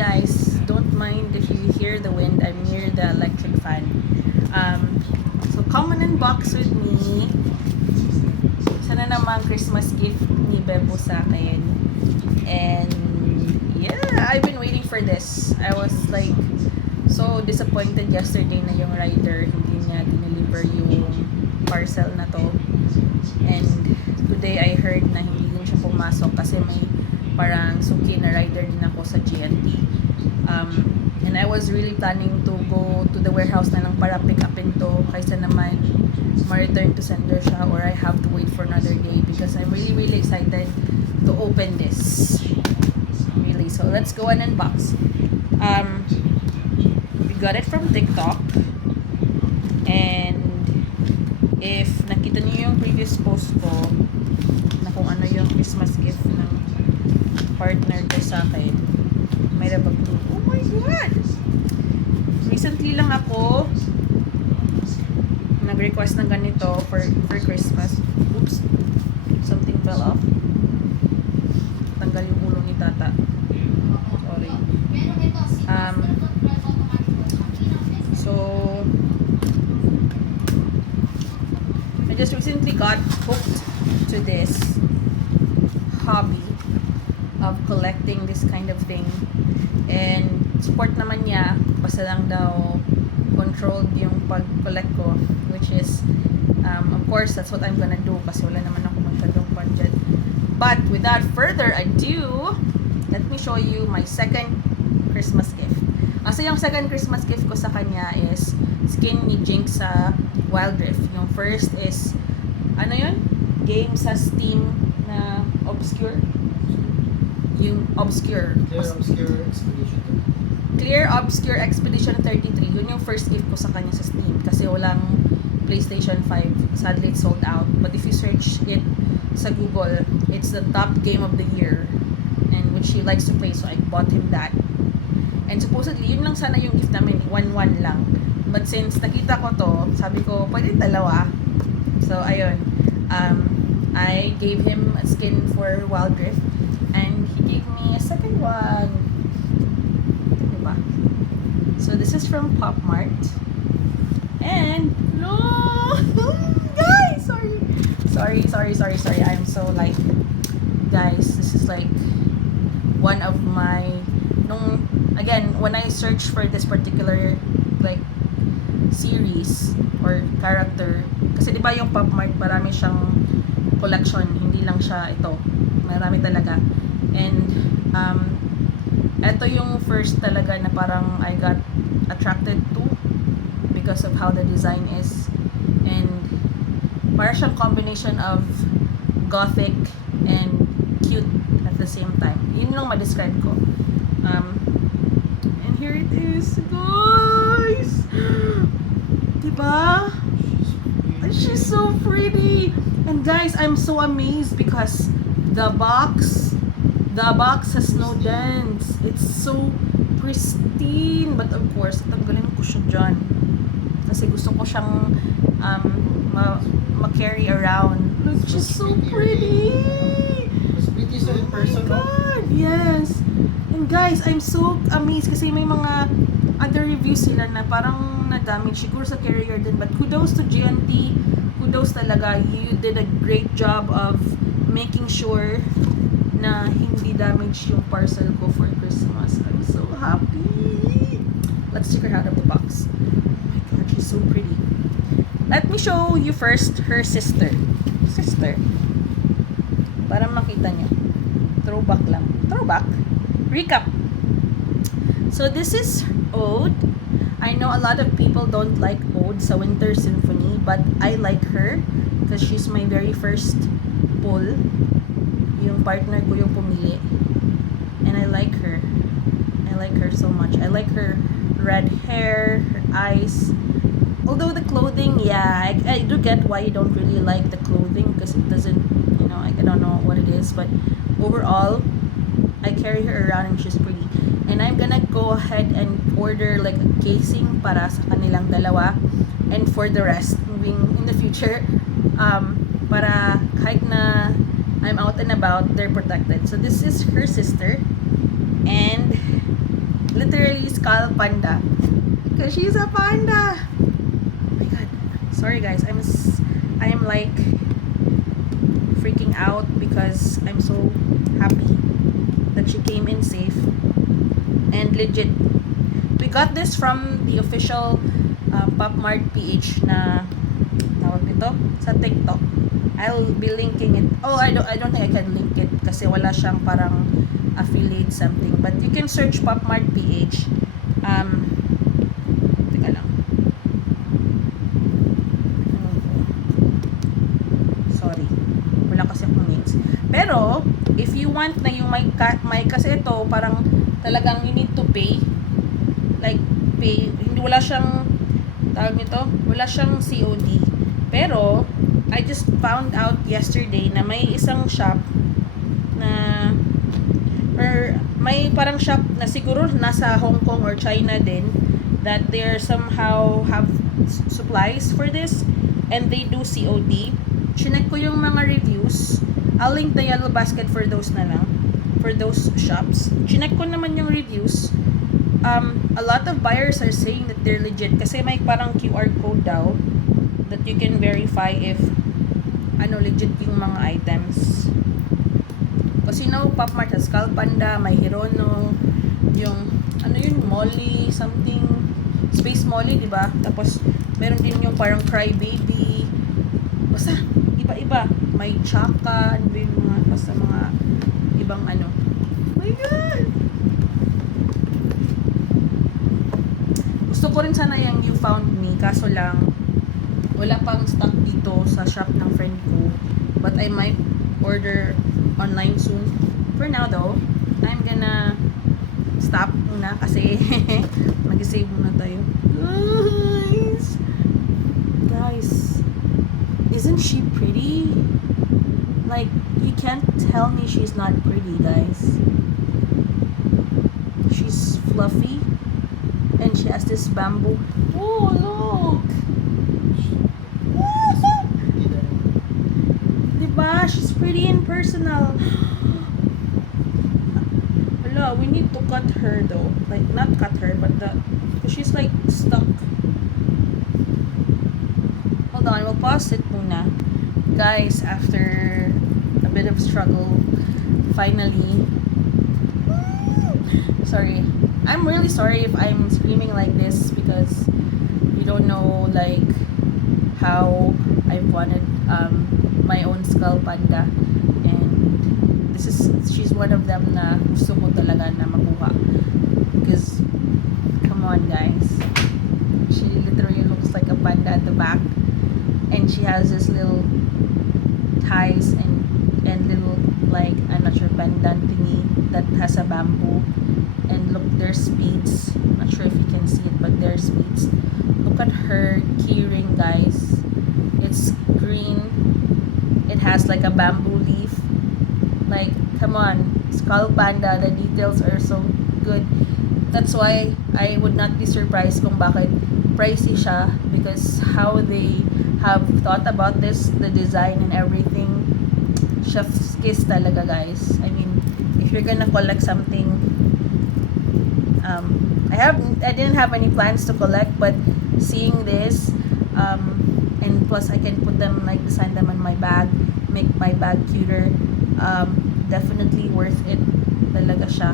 guys. Don't mind if you hear the wind. I'm near the electric fan. So come on and box with me. Sana naman Christmas gift ni Bebo sa akin. And yeah, I've been waiting for this. I was like so disappointed yesterday na yung rider hindi niya dineliver yung parcel na to. And today I heard na hindi din siya pumasok kasi may parang suki na rider din ako sa GNT. And I was really planning to go to the warehouse na lang para pick upin to kaysa naman ma-return to sender siya or I have to wait for another day because I'm really excited to open this. Really. So let's go and unbox. We got it from TikTok. And if nakita niyo yung previous post ko na kung ano yung Christmas gift ng partner ko sa akin, may rabag to. Oh my God! Recently lang ako nag-request ng ganito for Christmas. Oops! Something fell off. Tanggal yung ulo ni Tata. Sorry. So I just recently got hooked to this hobby of collecting this kind of thing. And support naman niya, basta lang daw controlled yung pag-collect ko, which is of course that's what I'm gonna do kasi wala naman ako masyadong budget. But without further ado, let me show you my second Christmas gift. So yung second Christmas gift ko sa kanya is skin ni Jinx sa Wild Rift. Yung first is ano yun? Game sa Steam na Obscure. Yung Obscure. Clear Obscure Expedition 33. Yun yung first gift ko sa kanya sa Steam kasi walang PlayStation 5. Sadly, it's sold out. But if you search it sa Google, it's the top game of the year and which he likes to play. So I bought him that. And supposedly, yun lang sana yung gift namin. 1-1 lang. But since nakita ko to, sabi ko, pwede dalawa. So, ayun. I gave him a skin for Wild Rift. And he gave me a second one. Diba? So, this is from Pop Mart. And, no! Guys! Sorry. I'm so like, guys, this is like one of my, again, when I search for this particular, like, series or character, kasi diba yung Pop Mart, marami siyang collection, hindi lang siya ito, marami talaga. And ito yung first talaga na parang I got attracted to because of how the design is, and parang siyang combination of gothic and cute at the same time. Yun lang ma-describe ko. And here it is, guys! Diba? She's so pretty! And guys, I'm so amazed because the box has no dents. It's so pristine. But of course, tanggalin ko siya dyan. Kasi gusto ko siyang ma-carry around. Look, she's so pretty! So in person, oh my God, yes. And guys, I'm so amazed kasi may mga other reviews sila na parang na-damage siguro sa carrier din, but kudos to GNT, kudos talaga, you did a great job of making sure na hindi damage yung parcel ko for Christmas. I'm so happy. Let's check her out of the box. Oh my God, she's so pretty. Let me show you first her sister. Para makita nyo. Throwback lang. Throwback? Recap. So this is Ode. I know a lot of people don't like Ode sa Winter Symphony, but I like her because she's my very first pull. Yung partner ko yung pumili. And I like her. I like her so much. I like her red hair, her eyes. Although the clothing, yeah, I do get why you don't really like the clothing because it doesn't, I don't know what it is, but overall, I carry her around and she's pretty. And I'm gonna go ahead and order like a casing para sa kanilang dalawa, and for the rest, moving in the future, para kahit na I'm out and about, they're protected. So this is her sister, and literally Skull Panda. Because she's a panda. Oh my god. Sorry guys, I'm like freaking out because I'm so happy that she came in safe. And legit, we got this from the official Pop Mart PH na tawag nito sa TikTok. I'll be linking it. Oh, I don't think I can link it kasi wala siyang parang affiliate something. But you can search Pop Mart PH. Teka lang. Sorry. Wala kasi akong links. Pero, if you want na yung may kasi ito, parang talagang you need to pay. Like, pay. Hindi, wala siyang, tawag nito, wala siyang COD. Pero, I just found out yesterday na may isang shop na, or may parang shop na siguro nasa Hong Kong or China din, that they're somehow have supplies for this, and they do COD. Chinek ko yung mga reviews. I'll link the yellow basket for those na lang. For those shops. Chinek ko naman yung reviews. A lot of buyers are saying that they're legit kasi may parang QR code daw that you can verify if legit yung mga items. Kasi Pop Mart has Skull Panda, may Hirono, yung Molly something, Space Molly, di ba? Tapos meron din yung parang Cry Baby. Basta iba-iba. May Chaka, basta mga ibang Oh my god! Gusto ko rin sana yung You Found Me, kaso lang wala pang stock dito sa shop ng friend ko. But I might order online soon. For now though, I'm gonna stop muna kasi mag-save muna tayo. Guys, isn't she pretty? Like, you can't tell me she's not pretty, guys. She's fluffy and she has this bamboo. Oh, look! Diba? She's pretty and personal. Hello, we need to cut her though. Like, not cut her, but because she's like stuck. Hold on, we'll pause it muna. Guys, after a bit of struggle, finally. Sorry. I'm really sorry if I'm screaming like this because you don't know like how I wanted my own Skull Panda, and she's one of them na gusto ko talaga na makuha because come on guys, she literally looks like a panda at the back, and she has this little ties and little like I'm not sure pendant thingy that has a bamboo. And look, there's beads. Not sure if you can see it, but there's beads. Look at her keyring, guys. It's green. It has like a bamboo leaf. Like, come on, Skull Panda. The details are so good. That's why I would not be surprised kung bakit pricey siya, because how they have thought about this, the design and everything. Chef's kiss talaga, guys. I mean, if you're gonna collect something, I didn't have any plans to collect, but seeing this, and plus I can put them, like, design them on my bag, make my bag cuter, definitely worth it talaga siya.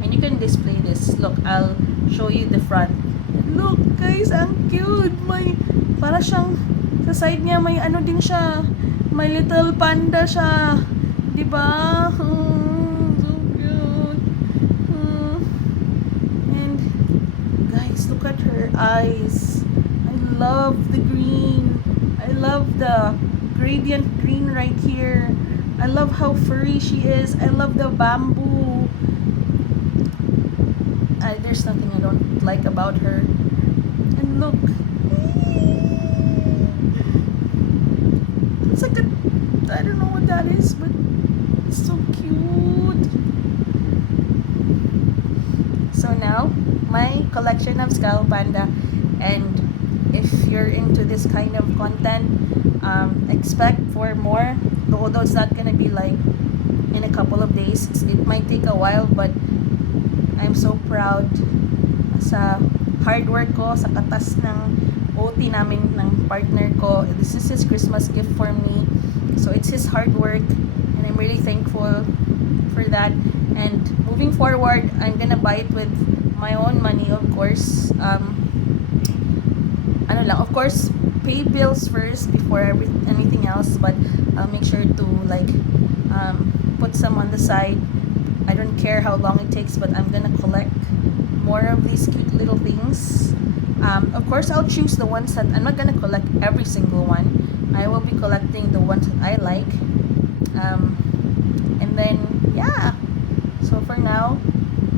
And you can display this. Look, I'll show you the front. Look guys, ang cute. May para siyang sa side niya may din siya, may little panda siya, di ba? Look at her eyes. I love the green. I love the gradient green right here. I love how furry she is. I love the bamboo. There's nothing I don't like about her. And look. It's like I don't know what that is, but it's so cute. So now, my collection of Skull Panda, and if you're into this kind of content, expect for more, although it's not gonna be like in a couple of days. It might take a while, but I'm so proud sa hard work ko, sa katas ng OT namin ng partner ko. This is his Christmas gift for me. So it's his hard work and I'm really thankful for that. And moving forward, I'm gonna buy it with my own money, of course. Of course, pay bills first before anything else, but I'll make sure to put some on the side. I don't care how long it takes, but I'm gonna collect more of these cute little things. Of course, I'll choose the ones that I'm not gonna collect every single one. I will be collecting the ones that I like. And then, yeah. So for now,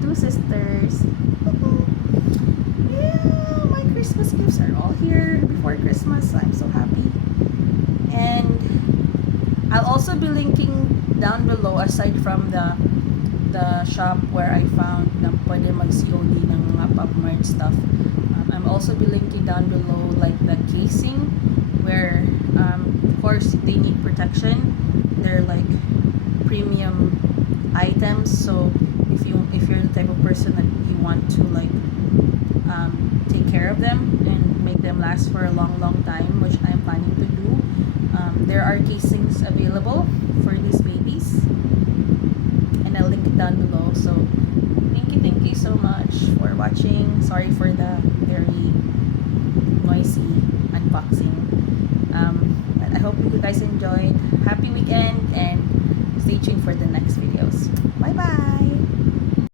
two sisters. Yeah, my Christmas gifts are all here before Christmas. I'm so happy. And I'll also be linking down below, aside from the shop where I found na pwede mag-COD ng mga Pop Mart stuff. I'm also be linking down below like the casing where of course they need protection. They're like premium items, so if you're the type of person that you want to like take care of them and make them last for a long time, which I'm planning to do, there are casings available for these babies, and I'll link it down below. So thank you so much for watching. Sorry for the very noisy unboxing, but I hope you guys enjoyed.